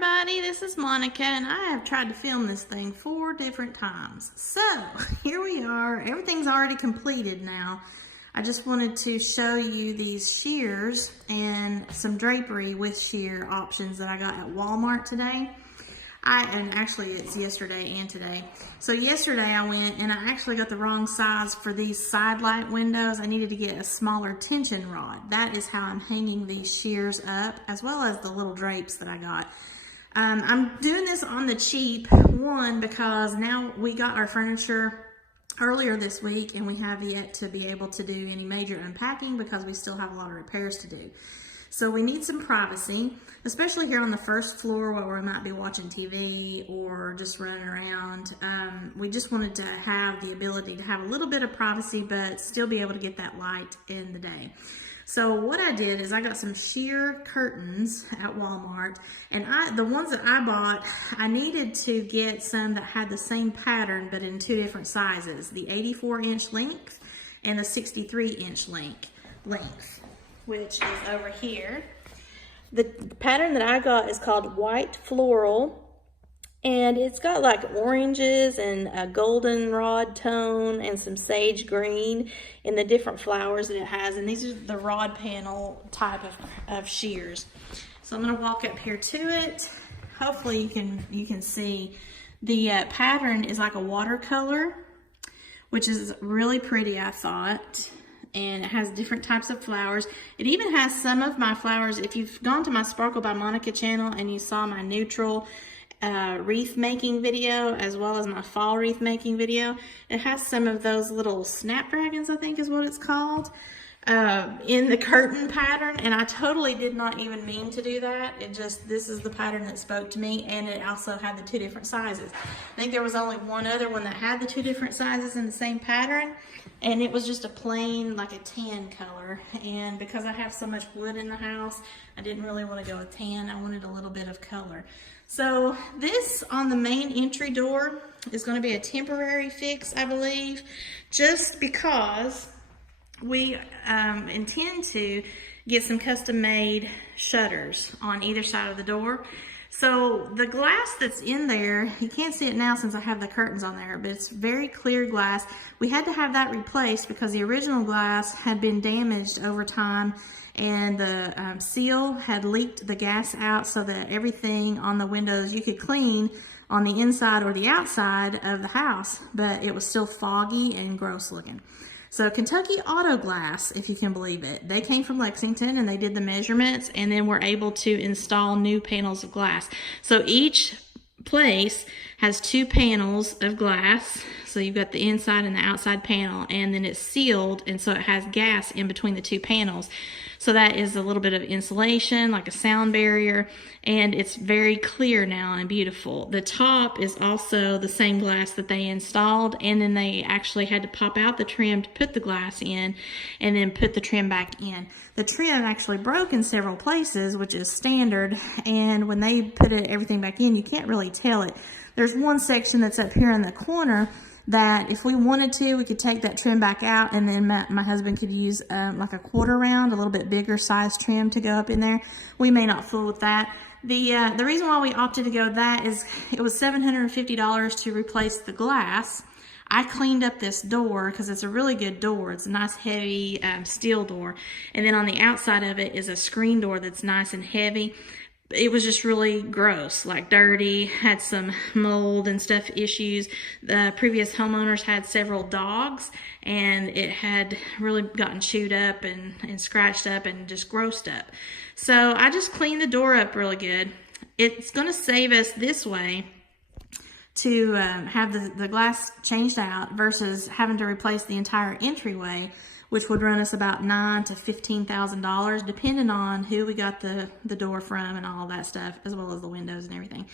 everybody, this is Monica and I have tried to film this thing 4 different times. So here we are, everything's already completed now. I just wanted to show you these shears and some drapery with shear options that I got at Walmart today. And actually it's yesterday and today. So yesterday I went and I actually got the wrong size for these side light windows. I needed to get a smaller tension rod. That is how I'm hanging these shears up, as well as the little drapes that I got. I'm doing this on the cheap, one, because now we got our furniture earlier this week and we have yet to be able to do any major unpacking because we still have a lot of repairs to do. So we need some privacy, especially here on the first floor where we might be watching TV or just running around. We just wanted to have the ability to have a little bit of privacy but still be able to get that light in the day. So what I did is I got some sheer curtains at Walmart, and the ones that I bought, I needed to get some that had the same pattern but in 2 different sizes, the 84-inch length and the 63-inch length, which is over here. The pattern that I got is called White Floral, and it's got like oranges and a goldenrod tone and some sage green in the different flowers that it has. And these are the rod panel type of shears. So I'm gonna walk up here to it. Hopefully you can see the pattern is like a watercolor, which is really pretty, I thought. And it has different types of flowers. It even has some of my flowers. If you've gone to my Sparkle by Monica channel and you saw my neutral wreath making video as well as my fall wreath making video, it has some of those little snapdragons, I think is what it's called, in the curtain pattern, and I totally did not even mean to do that. This is the pattern that spoke to me, and it also had the 2 different sizes. I think there was only one other one that had the 2 different sizes in the same pattern, and it was just a plain, like a tan color. And because I have so much wood in the house, I didn't really want to go with tan. I wanted a little bit of color. So this on the main entry door is going to be a temporary fix, I believe, just because we intend to get some custom made shutters on either side of the door. So the glass that's in there, you can't see it now since I have the curtains on there, but it's very clear glass. We had to have that replaced because the original glass had been damaged over time, and the seal had leaked the gas out so that everything on the windows you could clean on the inside or the outside of the house, but it was still foggy and gross looking. So Kentucky Auto Glass, if you can believe it, they came from Lexington and they did the measurements and then were able to install new panels of glass. So each place has 2 panels of glass. So you've got the inside and the outside panel, and then it's sealed, and so it has gas in between the 2 panels. So that is a little bit of insulation, like a sound barrier, and it's very clear now and beautiful. The top is also the same glass that they installed, and then they actually had to pop out the trim to put the glass in and then put the trim back in. The trim actually broke in several places, which is standard, and when they put everything back in, you can't really tell it. There's one section that's up here in the corner that if we wanted to, we could take that trim back out, and then my husband could use like a 1/4 round, a little bit bigger size trim to go up in there. We may not fool with that. The reason why we opted to go with that is it was $750 to replace the glass. I cleaned up this door because it's a really good door. It's a nice heavy steel door. And then on the outside of it is a screen door that's nice and heavy. It was just really gross, like dirty, had some mold and stuff issues. The previous homeowners had several dogs, and it had really gotten chewed up and scratched up and just grossed up. So I just cleaned the door up really good. It's going to save us this way to have the glass changed out versus having to replace the entire entryway, which would run us about $9,000 to $15,000, depending on who we got the door from and all that stuff, as well as the windows and everything.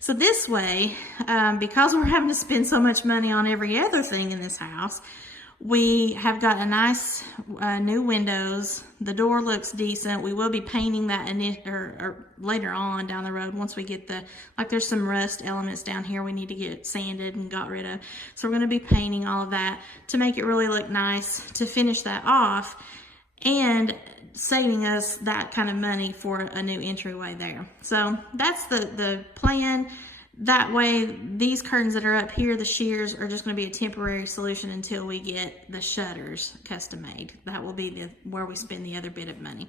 So this way, because we're having to spend so much money on every other thing in this house, we have got a nice new windows. The door looks decent. We will be painting that or later on down the road once we get there's some rust elements down here we need to get sanded and got rid of. So we're going to be painting all of that to make it really look nice to finish that off. and saving us that kind of money for a new entryway there. So that's the plan. That way, these curtains that are up here, the shears, are just going to be a temporary solution until we get the shutters custom made. That will be where we spend the other bit of money.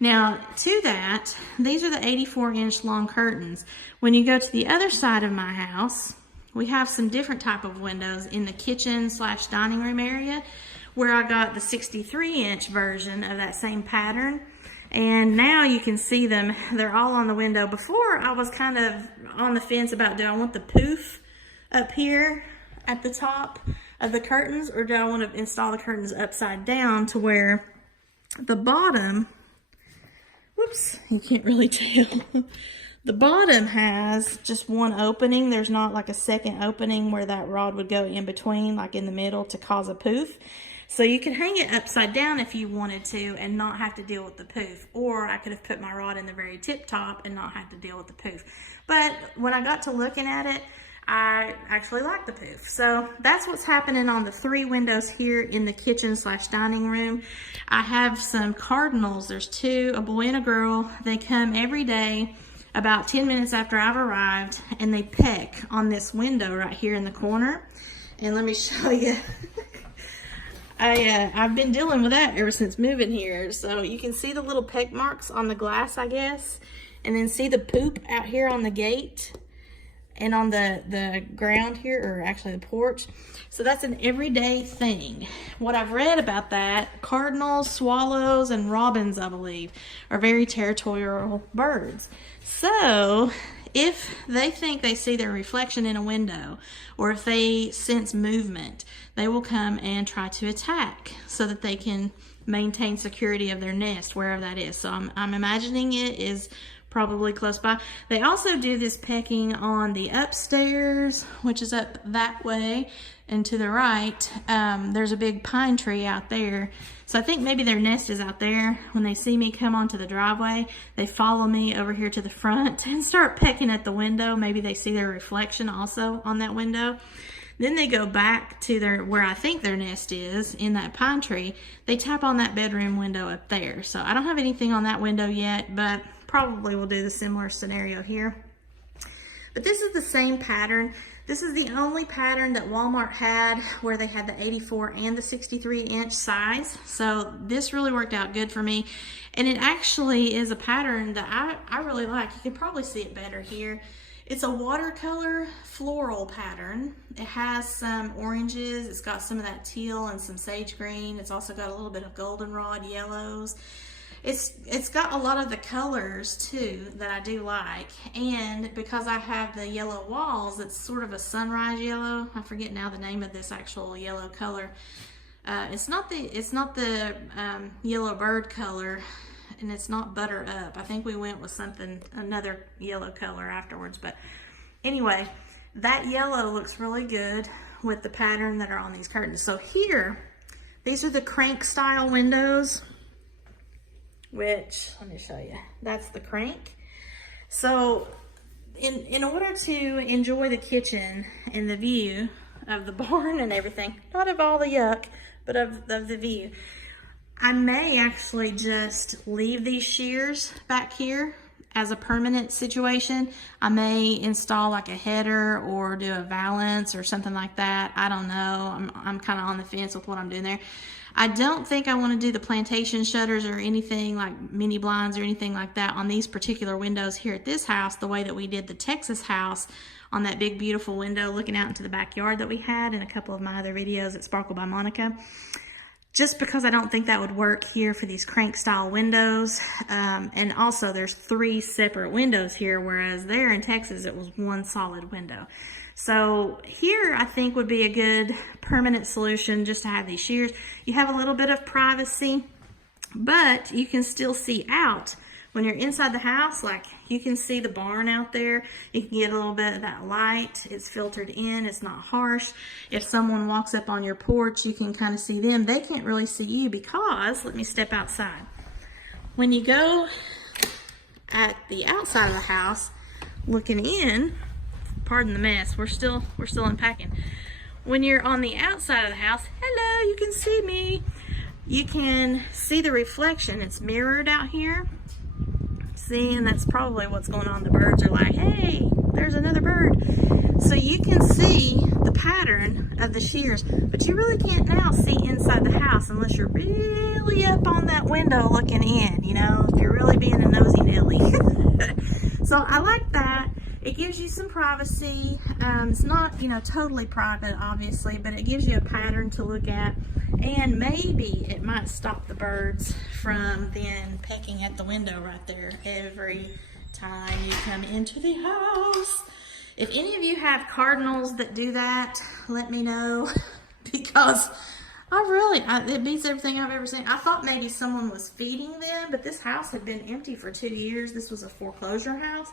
Now, to that, these are the 84-inch long curtains. When you go to the other side of my house, we have some different type of windows in the kitchen / dining room area, where I got the 63-inch version of that same pattern. And now you can see them. They're all on the window. Before, I was kind of on the fence about, do I want the poof up here at the top of the curtains, or do I want to install the curtains upside down to where the bottom, whoops, you can't really tell. The bottom has just one opening. There's not like a second opening where that rod would go in between, like in the middle, to cause a poof. So you can hang it upside down if you wanted to and not have to deal with the poof. Or I could have put my rod in the very tip top and not have to deal with the poof. But when I got to looking at it, I actually like the poof. So that's what's happening on the 3 windows here in the kitchen / dining room. I have some cardinals. There's 2, a boy and a girl. They come every day about 10 minutes after I've arrived, and they peck on this window right here in the corner. And let me show you. I've been dealing with that ever since moving here. So you can see the little peck marks on the glass, I guess, and then see the poop out here on the gate and on the ground here, or actually the porch. So that's an everyday thing. What I've read about that, cardinals, swallows, and robins, I believe, are very territorial birds. So if they think they see their reflection in a window, or if they sense movement, they will come and try to attack so that they can maintain security of their nest, wherever that is. So I'm imagining it is probably close by. They also do this pecking on the upstairs, which is up that way, and to the right, there's a big pine tree out there. So I think maybe their nest is out there. When they see me come onto the driveway, they follow me over here to the front and start pecking at the window. Maybe they see their reflection also on that window. Then they go back to where I think their nest is, in that pine tree. They tap on that bedroom window up there. So I don't have anything on that window yet, but probably will do the similar scenario here. But this is the same pattern. This is the only pattern that Walmart had where they had the 84 and the 63-inch size. So this really worked out good for me. And it actually is a pattern that I really like. You can probably see it better here. It's a watercolor floral pattern. It has some oranges. It's got some of that teal and some sage green. It's also got a little bit of goldenrod yellows. It's got a lot of the colors too that I do like, and because I have the yellow walls, it's sort of a sunrise yellow. I forget now the name of this actual yellow color. It's not the yellow bird color, and it's not butter up. I think we went with another yellow color afterwards. But anyway, that yellow looks really good with the pattern that are on these curtains. So here, these are the crank style windows, which, let me show you, that's the crank. So in order to enjoy the kitchen and the view of the barn and everything, not of all the yuck, but of the view, I may actually just leave these shears back here as a permanent situation. I may install like a header or do a valance or something like that. I don't know. I'm kind of on the fence with what I'm doing there. I don't think I want to do the plantation shutters or anything like mini blinds or anything like that on these particular windows here at this house, the way that we did the Texas house on that big beautiful window looking out into the backyard that we had in a couple of my other videos at Sparkle by Monica. Just because I don't think that would work here for these crank style windows. And also there's 3 separate windows here, whereas there in Texas it was one solid window. So here I think would be a good permanent solution, just to have these shears. You have a little bit of privacy, but you can still see out. When you're inside the house, like you can see the barn out there. You can get a little bit of that light. It's filtered in, it's not harsh. If someone walks up on your porch, you can kind of see them. They can't really see you because, let me step outside. When you go at the outside of the house, looking in, pardon the mess, we're still unpacking. When you're on the outside of the house, hello, you can see me. you can see the reflection. It's mirrored out here. See, and that's probably what's going on. The birds are like, hey, there's another bird. So you can see the pattern of the shears, but you really can't now see inside the house unless you're really up on that window looking in, you know, if you're really being a nosy Nelly. So I like that. It gives you some privacy. It's not, you know, totally private, obviously, but it gives you a pattern to look at. And maybe it might stop the birds from then pecking at the window right there every time you come into the house. If any of you have cardinals that do that, let me know, because it beats everything I've ever seen. I thought maybe someone was feeding them, but this house had been empty for 2 years. This was a foreclosure house.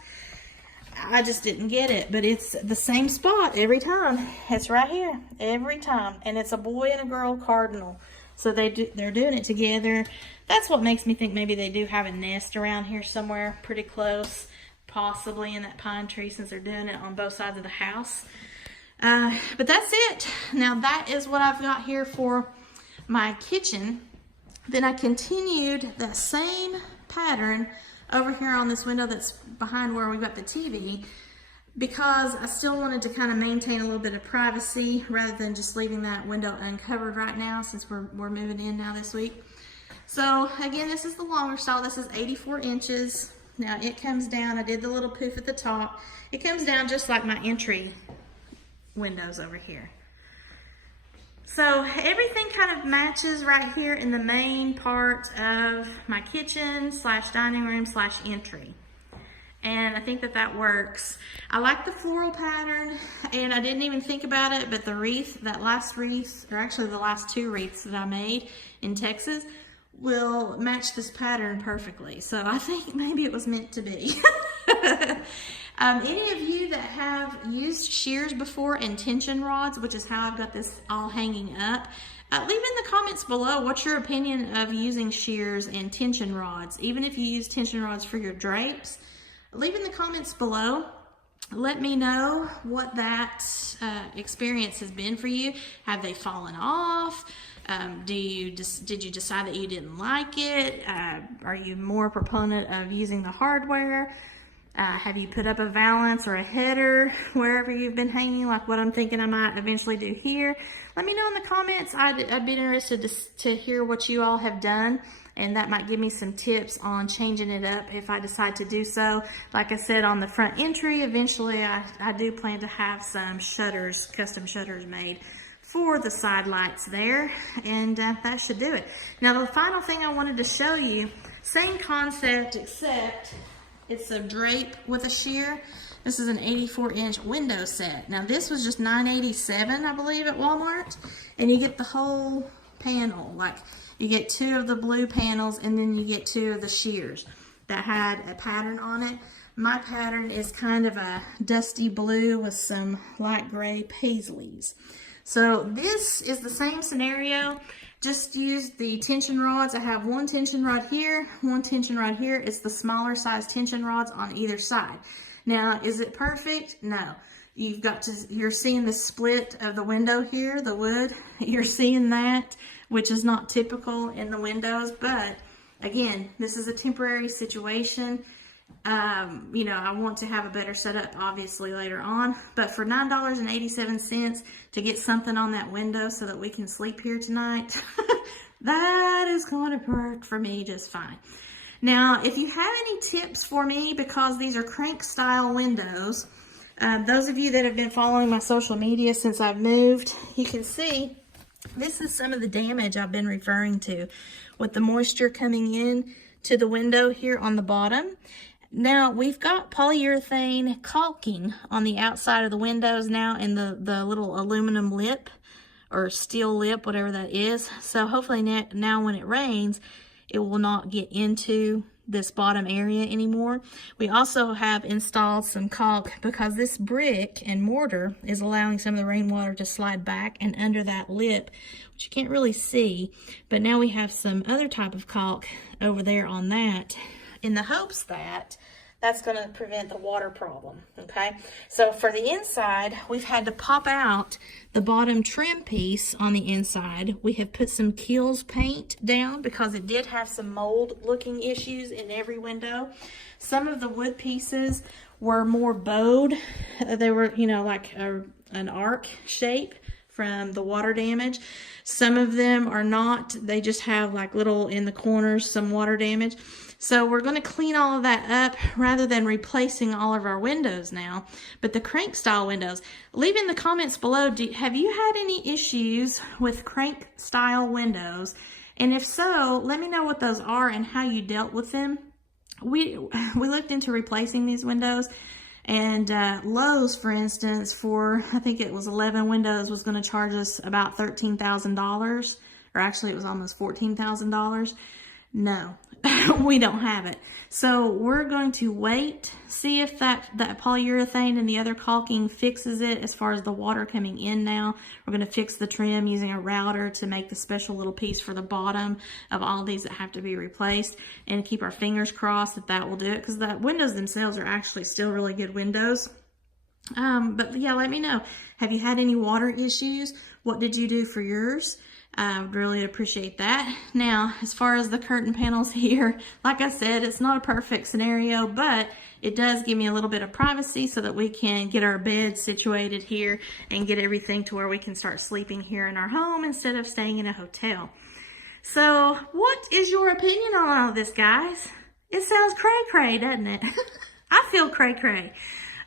I just didn't get it, but it's the same spot every time. It's right here every time, and it's a boy and a girl cardinal. So they're doing it together. That's what makes me think maybe they do have a nest around here somewhere pretty close, possibly in that pine tree, since they're doing it on both sides of the house. But that's it. Now that is what I've got here for my kitchen. Then I continued that same pattern over here on this window that's behind where we got the TV, because I still wanted to kind of maintain a little bit of privacy rather than just leaving that window uncovered right now, since we're moving in now this week. So again, this is the longer style. This is 84 inches. Now it comes down, I did the little poof at the top. It comes down just like my entry windows over here. So everything kind of matches right here in the main part of my kitchen / dining room / entry. And I think that works. I like the floral pattern, and I didn't even think about it, but the wreath, that last wreath, or actually the last 2 wreaths that I made in Texas, will match this pattern perfectly. So I think maybe it was meant to be. Any of you that have used shears before and tension rods, which is how I've got this all hanging up, leave in the comments below what's your opinion of using shears and tension rods. Even if you use tension rods for your drapes, leave in the comments below. Let me know what that experience has been for you. Have they fallen off? Did you decide that you didn't like it? Are you more a proponent of using the hardware? Have you put up a valance or a header wherever you've been hanging, like what I'm thinking I might eventually do here? Let me know in the comments. I'd be interested to hear what you all have done, and that might give me some tips on changing it up if I decide to do so. Like I said, on the front entry, eventually I do plan to have some shutters, custom shutters made for the side lights there, and that should do it. Now the final thing I wanted to show you, same concept, except it's a drape with a shear. This is an 84-inch window set. Now this was just $9.87, I believe, at Walmart, and you get the whole panel. Like, you get 2 of the blue panels, and then you get 2 of the shears that had a pattern on it. My pattern is kind of a dusty blue with some light gray paisleys. So this is the same scenario. Just use the tension rods. I have 1 tension rod here, 1 tension rod here. It's the smaller size tension rods on either side. Now, is it perfect? No. You're seeing the split of the window here, the wood. You're seeing that, which is not typical in the windows, but again, this is a temporary situation. You know, I want to have a better setup obviously later on, but for $9.87 to get something on that window so that we can sleep here tonight, that is going to work for me just fine. Now, if you have any tips for me, because these are crank style windows, those of you that have been following my social media since I've moved, you can see this is some of the damage I've been referring to with the moisture coming in to the window here on the bottom. Now, we've got polyurethane caulking on the outside of the windows now, and the little aluminum lip or steel lip, whatever that is. So hopefully now when it rains, it will not get into this bottom area anymore. We also have installed some caulk because this brick and mortar is allowing some of the rainwater to slide back and under that lip, which you can't really see. But now we have some other type of caulk over there on that, in the hopes that That's going to prevent the water problem, okay? So for the inside, we've had to pop out the bottom trim piece on the inside. We have put some Kiehl's paint down because it did have some mold looking issues in every window. Some of the wood pieces were more bowed. They were, you know, like an arc shape from the water damage. Some of them are not. They just have like little in the corners, some water damage. So we're going to clean all of that up rather than replacing all of our windows now. But the crank style windows, leave in the comments below, have you had any issues with crank style windows? And if so, let me know what those are and how you dealt with them. We looked into replacing these windows, and Lowe's, for instance, for I think it was 11 windows, was going to charge us about $13,000, or actually it was almost $14,000. No, we don't have it. So we're going to wait, see if that polyurethane and the other caulking fixes it as far as the water coming in now. We're going to fix the trim using a router to make the special little piece for the bottom of all these that have to be replaced, and keep our fingers crossed that that will do it, because the windows themselves are actually still really good windows. But yeah, let me know. Have you had any water issues? What did you do for yours? I would really appreciate that. Now, as far as the curtain panels here, like I said, it's not a perfect scenario, but it does give me a little bit of privacy so that we can get our bed situated here and get everything to where we can start sleeping here in our home instead of staying in a hotel. So, what is your opinion on all of this, guys? It sounds cray-cray, doesn't it? I feel cray-cray.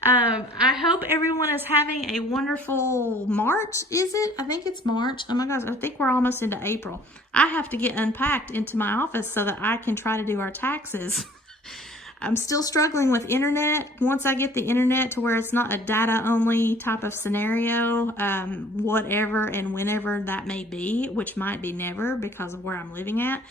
I hope everyone is having a wonderful March, is it? I think it's March. Oh my gosh, I think we're almost into April. I have to get unpacked into my office so that I can try to do our taxes. I'm still struggling with internet. Once I get the internet to where it's not a data only type of scenario, whatever and whenever that may be, which might be never because of where I'm living at,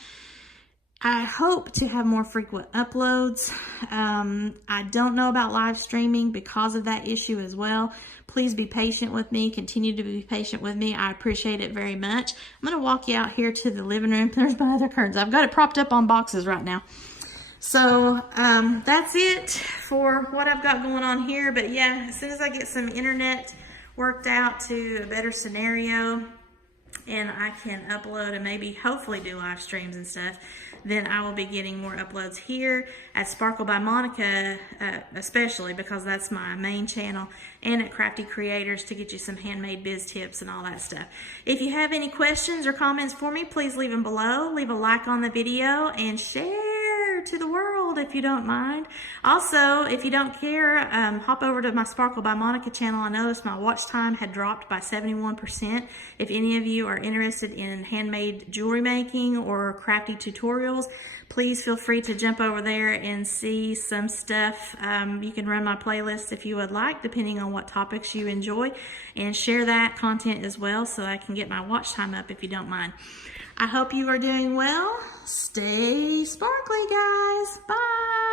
I hope to have more frequent uploads. I don't know about live streaming because of that issue as well. Please be patient with me. Continue to be patient with me. I appreciate it very much. I'm going to walk you out here to the living room. There's my other curtains. I've got it propped up on boxes right now. So that's it for what I've got going on here. But yeah, as soon as I get some internet worked out to a better scenario, and I can upload and maybe hopefully do live streams and stuff, then I will be getting more uploads here at Sparkle by Monica, especially because that's my main channel, and at Crafty Creators to get you some handmade biz tips and all that stuff. If you have any questions or comments for me, please leave them below. Leave a like on the video and share to the world if you don't mind. Also, if you don't care, hop over to my Sparkle by Monica channel. I noticed my watch time had dropped by 71%. If any of you are interested in handmade jewelry making or crafty tutorials, please feel free to jump over there and see some stuff. You can run my playlist if you would like, depending on what topics you enjoy, and share that content as well so I can get my watch time up if you don't mind. I hope you are doing well. Stay sparkly, guys. Bye.